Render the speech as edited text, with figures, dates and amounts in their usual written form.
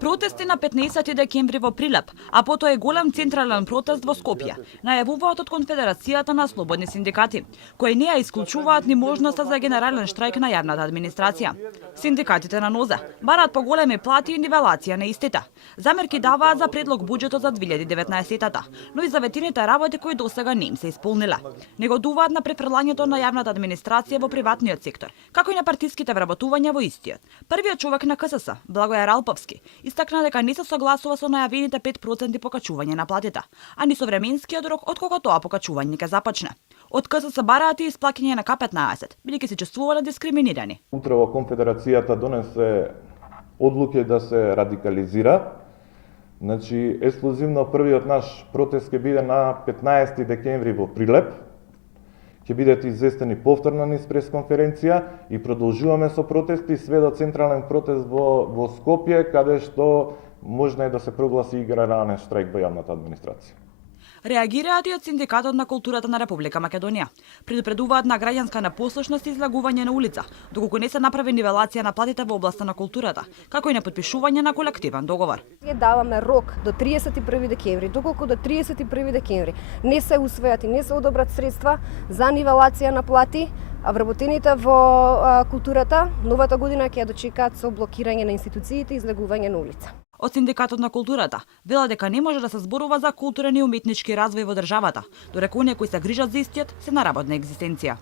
Протести на 15 декември во Прилеп, а потоа е голем централен протест во Скопје, најавуваат од Конфедерацијата на слободни синдикати, кои не ја исклучуваат ни можноста за генерален штрајк на јавната администрација. Синдикатите на НОЗА бараат поголеми плати и нивелација на истите. Замерки даваат за предлог буџетот за 2019-та, но и за ветените работи кои досега не им се исполниле. Негодуваат на префрлањето на јавната администрација во приватниот сектор, како и на партиските вработувања во истиот. Првиот човек на КСС, Благојар Алповски, истакна дека не се согласува со најавените 5% покачување на платите, а ни со временскиот рок од кога тоа покачување ќе започне. Од КСС бараат и исплаќање на К15, бидејќи се чувствувале дискриминирани. Утре во Конфедерацијата донесе одлуки да се радикализира. Значи, ексклузивно првиот наш протест ќе биде на 15 декември во Прилеп. Ќе бидат известени повторно низ пресконференција и продолжуваме со протести све до централен протест во Скопје, каде што можно е да се прогласи и генерален штрајк во јавната администрација. Реагираат и од Синдикатот на културата на Република Македонија. Предупредуваат на граѓанска непослушност и излагување на улица, доколку не се направи нивелација на платите во областа на културата, како и на потпишување на колективен договор. Ние даваме рок до 31 декември, доколку до 31 декември не се усвојат и не се одобрат средства за нивелација на плати, а вработените во културата новата година ќе ја дочекаат со блокирање на институциите и излегување на улица. Од Синдикатот на културата велат дека не може да се зборува за културен и уметнички развој во државата, додека оние кои се грижат за истиот се на работна екзистенција.